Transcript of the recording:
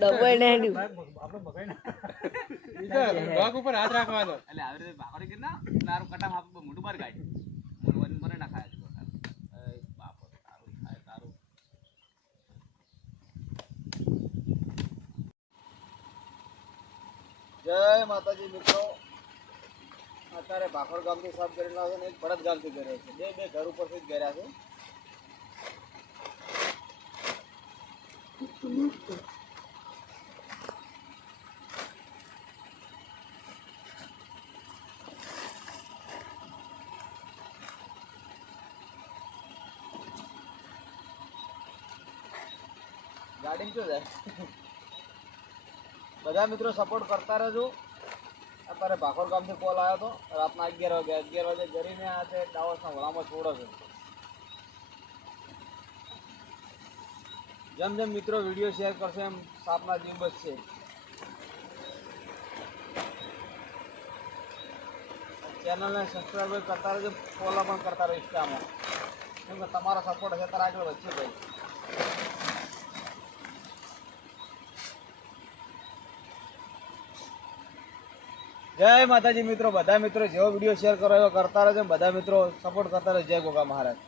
દબાઈ ને આપણે બગાઈ ના લોક ઉપર હાથ રાખવાનો એટલે આવી રીતે ભાખરી કે ના તારું કટા ભાગ મોટું બાર ગાય મોટું મને ના ખાય એ બાપો તારું ખાય તારું જય માતાજી મિત્રો અત્યારે ભાખર ગામથી સાફ કરી લાવે ને એક બળદ ગામથી કર્યો છે બે ઘર ઉપરથી જ કર્યા છે ગાડી શું જાય બધા મિત્રો સપોર્ટ કરતા રહેજો અત્યારે ભાખોર ગામથી કોલ આવ્યો હતો રાતના 11 વાગે ગરીને આ છે ડાવસના વળામાં છોડે છે જેમ જેમ મિત્રો વિડીયો શેર કરશે એમ સાપના જીવ બચશે ચેનલને સબસ્ક્રાઈબ કરતા રહેજો ફોલો પણ કરતા રહો ઇન્સ્ટામાં કેમ કે તમારો સપોર્ટ હશે ત્યારે આગળ વધશે ભાઈ જય માતાજી મિત્રો બધા મિત્રો જેવો વિડીયો શેર કરો એવો કરતા રહેજો બધા મિત્રો સપોર્ટ કરતા રહેજો જય ગોગા મહારાજ